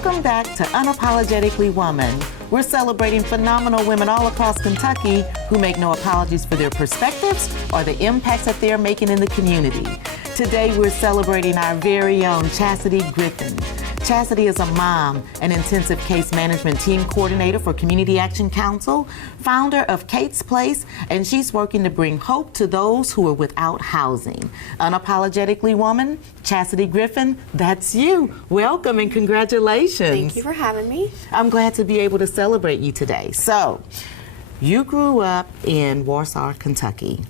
Welcome back to Unapologetically Woman. We're celebrating phenomenal women all across Kentucky who make no apologies for their perspectives or the impacts that they're making in the community. Today we're celebrating our very own Chastity Griffin. Chastity is a mom, an intensive case management team coordinator for Community Action Council, founder of Kate's Place, and she's working to bring hope to those who are without housing. Unapologetically Woman, Chastity Griffin, that's you. Welcome and congratulations. Thank you for having me. I'm glad to be able to celebrate you today. So, you grew up in Warsaw, Kentucky.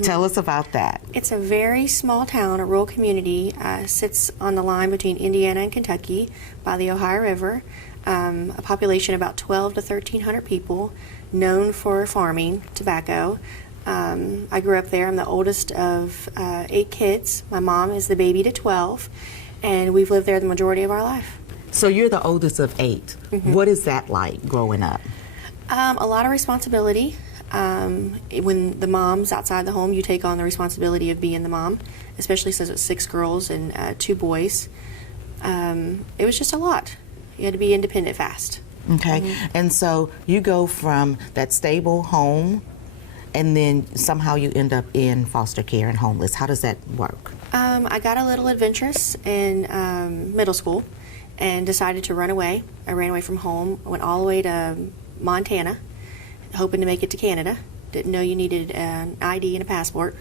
Tell us about that. It's a very small town, a rural community, sits on the line between Indiana and Kentucky by the Ohio River. A population of about 12 to 1,300 people, known for farming, tobacco. I grew up there. I'm the oldest of 8 kids. My mom is the baby to 12, and we've lived there the majority of our life. So you're the oldest of 8. What is that like growing up? A lot of responsibility. When the mom's outside the home, you take on the responsibility of being the mom, especially since it's 6 girls and 2 boys. It was just a lot. You had to be independent fast. Okay, and so you go from that stable home and then somehow you end up in foster care and homeless. How does that work? I got a little adventurous in middle school and decided to run away. I ran away from home, went all the way to Montana, hoping to make it to Canada. Didn't know you needed an ID and a passport.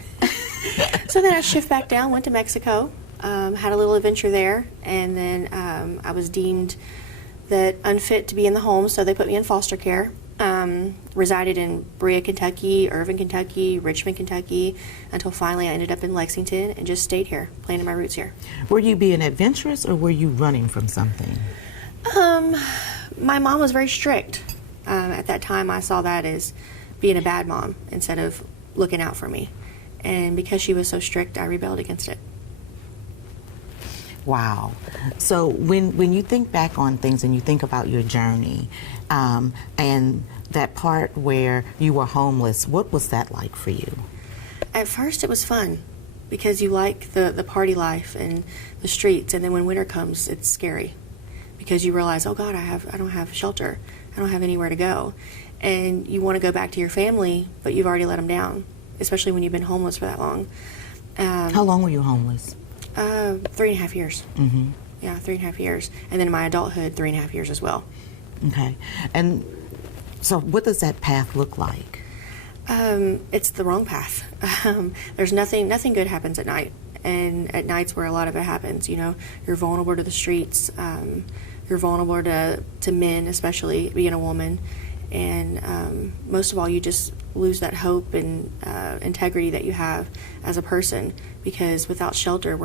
So then I shift back down, went to Mexico, had a little adventure there, and then I was deemed that unfit to be in the home, so they put me in foster care. Resided in Berea, Kentucky, Irving, Kentucky, Richmond, Kentucky, until finally I ended up in Lexington and just stayed here, planted my roots here. Were you being adventurous or were you running from something? My mom was very strict. At that time, I saw that as being a bad mom instead of looking out for me. And because she was so strict, I rebelled against it. Wow. So when you think back on things and you think about your journey and that part where you were homeless, what was that like for you? At first, it was fun because you like the party life and the streets. And then when winter comes, it's scary because you realize, oh God, I don't have shelter. I don't have anywhere to go. And you want to go back to your family, but you've already let them down, especially when you've been homeless for that long. How long were you homeless? 3.5 years. Yeah, 3.5 years. And then in my adulthood, 3.5 years as well. Okay. And so what does that path look like? It's the wrong path. There's nothing good happens at night. And at night's where a lot of it happens. You know, you're vulnerable to the streets. You're vulnerable to men, especially being a woman. And most of all, you just lose that hope and integrity that you have as a person, because without shelter,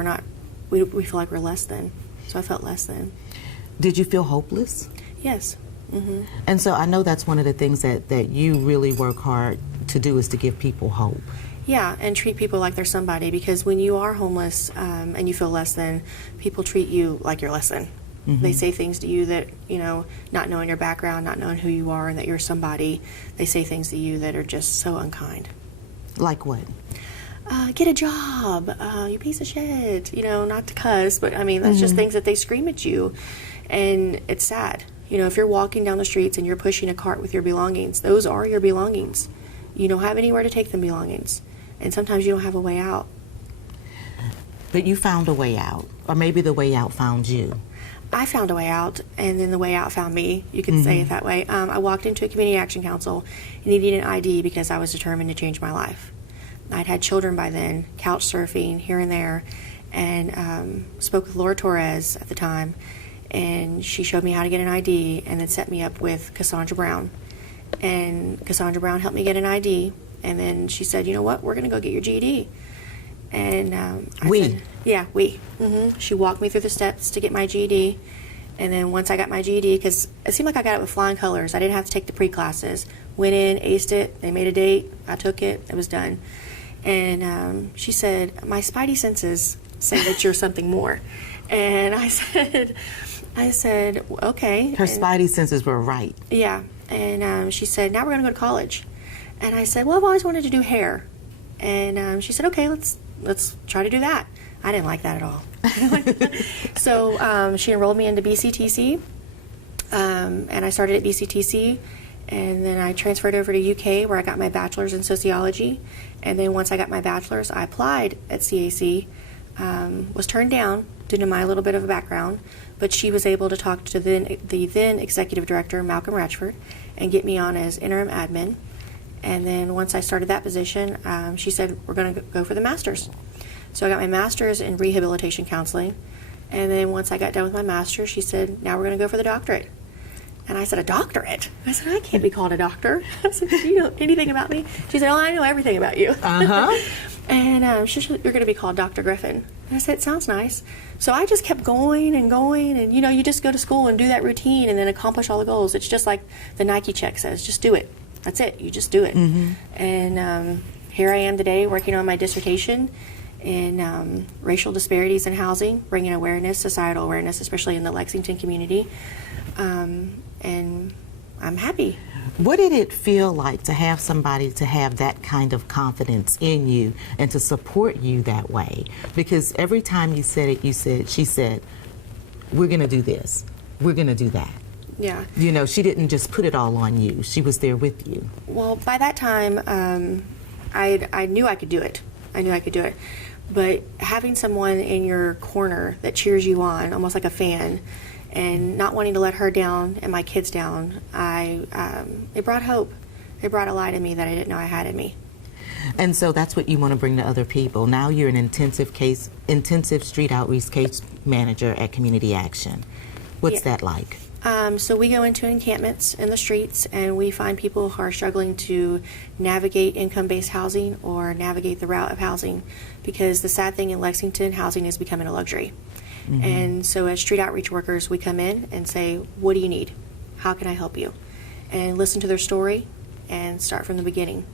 we feel like we're less than. So I felt less than. Did you feel hopeless? Yes. And so I know that's one of the things that you really work hard to do, is to give people hope. Yeah, and treat people like they're somebody, because when you are homeless and you feel less than, people treat you like you're less than. They say things to you that, you know, not knowing your background, not knowing who you are and that you're somebody, they say things to you that are just so unkind. Like what? Get a job, you piece of shit, you know, not to cuss, but I mean, that's just things that they scream at you. And it's sad. You know, if you're walking down the streets and you're pushing a cart with your belongings, those are your belongings. You don't have anywhere to take them belongings. And sometimes you don't have a way out. But you found a way out, or maybe the way out found you. I found a way out, and then the way out found me. You could say it that way. I walked into a Community Action Council and needed an ID because I was determined to change my life. I'd had children by then, couch surfing here and there, and spoke with Laura Torres at the time, and she showed me how to get an ID and then set me up with Cassandra Brown. And Cassandra Brown helped me get an ID, and then she said, you know what, we're going to go get your GED. And I said, yeah, we. She walked me through the steps to get my GED. And then once I got my GED, because it seemed like I got it with flying colors. I didn't have to take the pre-classes. Went in, aced it. They made a date. I took it. It was done. And she said, my spidey senses say that you're something more. And I said, okay. Her spidey senses were right. Yeah. And she said, now we're going to go to college. And I said, well, I've always wanted to do hair. And she said, okay, let's try to do that. I didn't like that at all. So she enrolled me into BCTC, And I started at BCTC, and then I transferred over to UK where I got my bachelor's in sociology. And then once I got my bachelor's, I applied at CAC, was turned down due to my little bit of a background, but she was able to talk to the then executive director, Malcolm Ratchford, and get me on as interim admin. And then once I started that position, she said, we're going to go for the master's. So I got my master's in rehabilitation counseling. And then once I got done with my master's, she said, now we're going to go for the doctorate. And I said, a doctorate? I said, I can't be called a doctor. I said, do you know anything about me? She said, oh, I know everything about you. And she said, you're going to be called Dr. Griffin. And I said, it sounds nice. So I just kept going. And, you know, you just go to school and do that routine and then accomplish all the goals. It's just like the Nike check says, just do it. That's it. You just do it. And here I am today working on my dissertation in racial disparities in housing, bringing awareness, societal awareness, especially in the Lexington community. And I'm happy. What did it feel like to have somebody to have that kind of confidence in you and to support you that way? Because every time you said it, she said, we're going to do this, we're going to do that. Yeah. You know, she didn't just put it all on you. She was there with you. Well, by that time, I knew I could do it. I knew I could do it. But having someone in your corner that cheers you on, almost like a fan, and not wanting to let her down and my kids down, it brought hope. It brought a light in me that I didn't know I had in me. And so that's what you want to bring to other people. Now you're an intensive street outreach case manager at Community Action. What's that like? So we go into encampments in the streets and we find people who are struggling to navigate income-based housing or navigate the route of housing, because the sad thing in Lexington, housing is becoming a luxury. And so as street outreach workers, we come in and say, what do you need? How can I help you? And listen to their story and start from the beginning.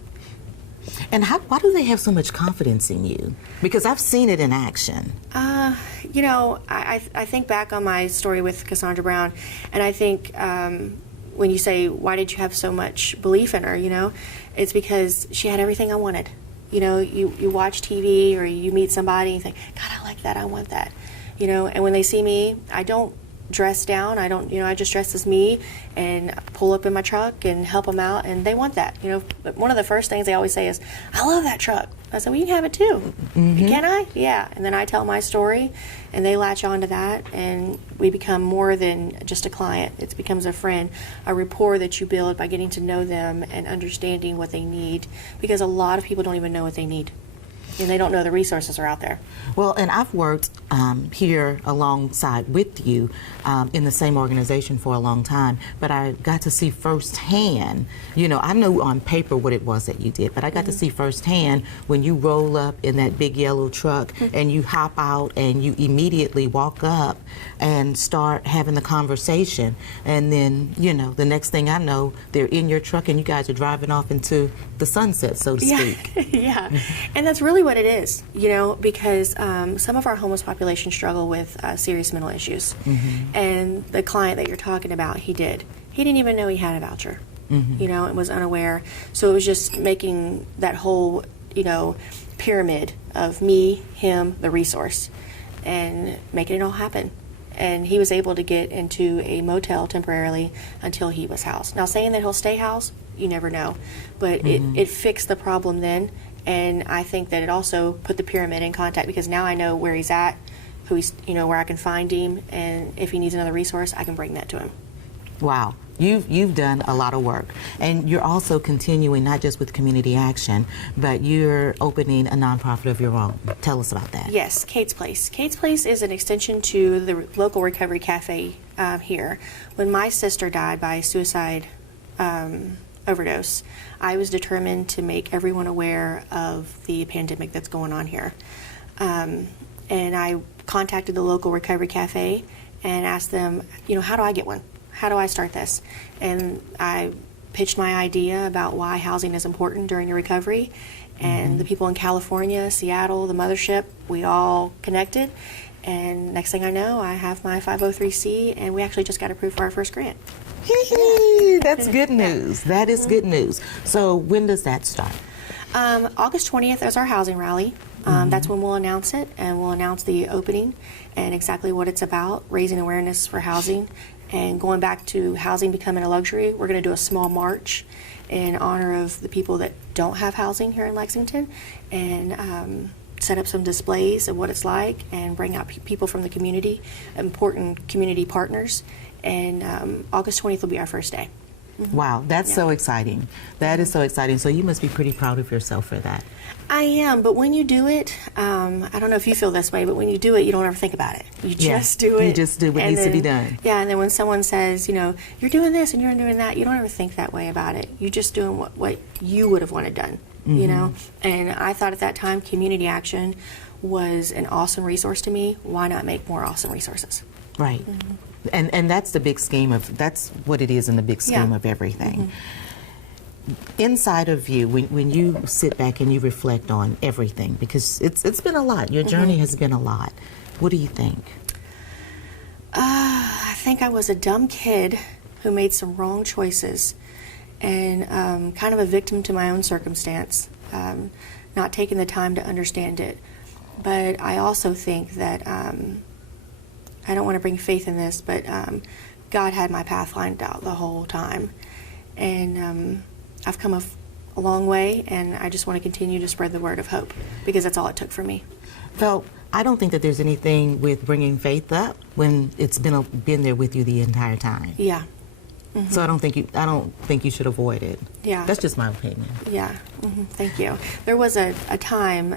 And why do they have so much confidence in you? Because I've seen it in action. You know, I think back on my story with Cassandra Brown, and I think when you say, why did you have so much belief in her, you know, it's because she had everything I wanted. You know, you watch TV or you meet somebody and you think, God, I like that, I want that. You know, and when they see me, I don't dress down. I just dress as me and pull up in my truck and help them out, and they want that. You know, one of the first things they always say is, I love that truck. I said, well, you can have it too. Can I? Yeah. And then I tell my story, and they latch on to that, and we become more than just a client. It becomes a friend, a rapport that you build by getting to know them and understanding what they need, because a lot of people don't even know what they need. And they don't know the resources are out there. Well, and I've worked here alongside with you in the same organization for a long time, but I got to see firsthand, you know, I know on paper what it was that you did, but I got to see firsthand when you roll up in that big yellow truck and you hop out and you immediately walk up and start having the conversation. And then, you know, the next thing I know, they're in your truck and you guys are driving off into the sunset, so to speak. Yeah. And that's really what it is, you know, because some of our homeless population struggle with serious mental issues. And the client that you're talking about, he didn't even know he had a voucher, you know, and was unaware. So it was just making that whole, you know, pyramid of me, him, the resource, and making it all happen. And he was able to get into a motel temporarily until he was housed. Now, saying that he'll stay housed, you never know, but it fixed the problem then. And I think that it also put the pyramid in contact, because now I know where he's at, who he's, you know, where I can find him, and if he needs another resource, I can bring that to him. Wow, you've done a lot of work, and you're also continuing not just with Community Action, but you're opening a nonprofit of your own. Tell us about that. Yes, Kate's Place. Kate's Place is an extension to the local recovery cafe here. When my sister died by suicide overdose, I was determined to make everyone aware of the pandemic that's going on here. And I contacted the local recovery cafe and asked them, you know, how do I get one? How do I start this? And I pitched my idea about why housing is important during your recovery. And the people in California, Seattle, the mothership, we all connected. And next thing I know, I have my 503C, and we actually just got approved for our first grant. That's good news. That is good news. So when does that start? August 20th is our housing rally. That's when we'll announce it, and we'll announce the opening and exactly what it's about, raising awareness for housing And going back to housing becoming a luxury, we're going to do a small march in honor of the people that don't have housing here in Lexington, and set up some displays of what it's like and bring out people from the community, important community partners. And August 20th will be our first day. Wow, that's so exciting. That is so exciting. So you must be pretty proud of yourself for that. I am, but when you do it, I don't know if you feel this way, but when you do it, you don't ever think about it. You just do it. You just do what and needs to be then- done. Yeah, and then when someone says, you know, you're doing this and you're doing that, you don't ever think that way about it. You're just doing what you would have wanted done, you know? And I thought at that time, community action was an awesome resource to me. Why not make more awesome resources? Right. And that's the big scheme of, that's what it is in the big scheme Yeah. of everything. Inside of you, when you sit back and you reflect on everything, because it's been a lot, your journey has been a lot, what do you think? I think I was a dumb kid who made some wrong choices and kind of a victim to my own circumstance, not taking the time to understand it. But I also think that, I don't want to bring faith in this, but God had my path lined out the whole time. And I've come a long way, and I just want to continue to spread the word of hope, because that's all it took for me. Well, I don't think that there's anything with bringing faith up when it's been there with you the entire time. Yeah. So I don't think you should avoid it. Yeah. That's just my opinion. Yeah, thank you. There was a time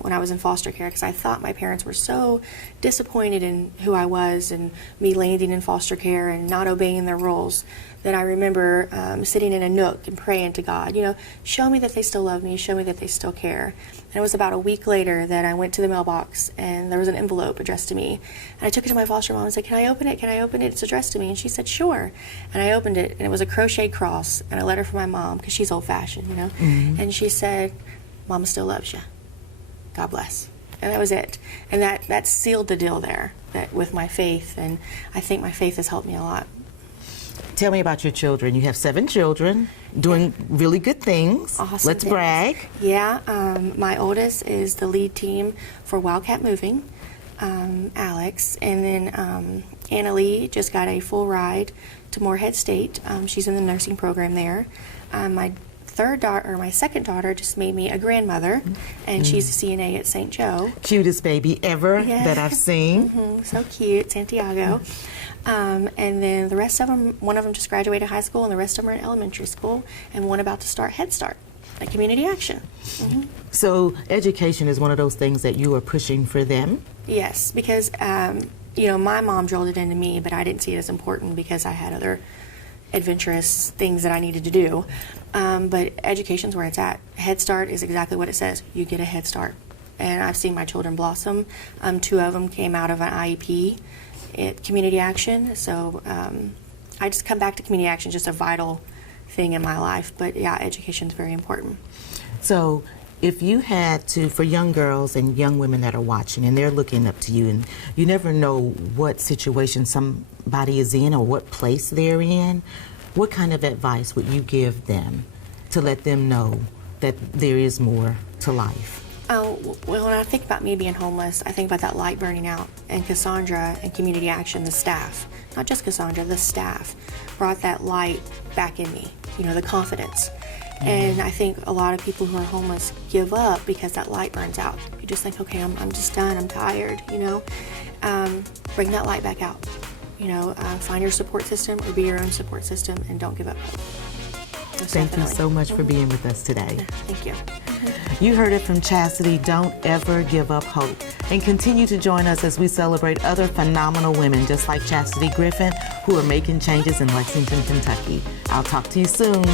when I was in foster care, because I thought my parents were so disappointed in who I was and me landing in foster care and not obeying their rules, that I remember sitting in a nook and praying to God, you know, show me that they still love me, show me that they still care. And it was about a week later that I went to the mailbox, and there was an envelope addressed to me. And I took it to my foster mom and said, can I open it? Can I open it? It's addressed to me. And she said, sure. And I opened it, and it was a crochet cross and a letter from my mom, because she's old-fashioned, you know. And she said, Mama still loves you. God bless. And that was it. And that sealed the deal there, that with my faith. And I think my faith has helped me a lot. Tell me about your children. You have 7 children doing really good things. Awesome Let's things. brag. Yeah, my oldest is the lead team for Wildcat Moving, Alex, and then Anna Lee just got a full ride to Moorhead State. She's in the nursing program there. My second daughter just made me a grandmother, and she's a CNA at St. Joe. Cutest baby ever Yeah. that I've seen. So cute, Santiago. And then the rest of them, one of them just graduated high school, and the rest of them are in elementary school, and one about to start Head Start, like community action. So education is one of those things that you are pushing for them. Yes, because my mom drilled it into me, but I didn't see it as important because I had other adventurous things that I needed to do. But education's where it's at. Head Start is exactly what it says. You get a head start. And I've seen my children blossom. 2 of them came out of an IEP at Community Action. So I just come back to Community Action, just a vital thing in my life. But yeah, education's very important. So if you had to, for young girls and young women that are watching and they're looking up to you, and you never know what situation somebody is in or what place they're in, what kind of advice would you give them to let them know that there is more to life? Oh, well, when I think about me being homeless, I think about that light burning out. And Cassandra and Community Action, the staff, not just Cassandra, the staff, brought that light back in me, the confidence. And I think a lot of people who are homeless give up because that light burns out. You just think, okay, I'm just done, I'm tired, Bring that light back out. Find your support system or be your own support system, and don't give up hope. Most Thank you definitely. so much for being with us today. Thank you. You heard it from Chastity. Don't ever give up hope. And continue to join us as we celebrate other phenomenal women just like Chastity Griffin, who are making changes in Lexington, Kentucky. I'll talk to you soon.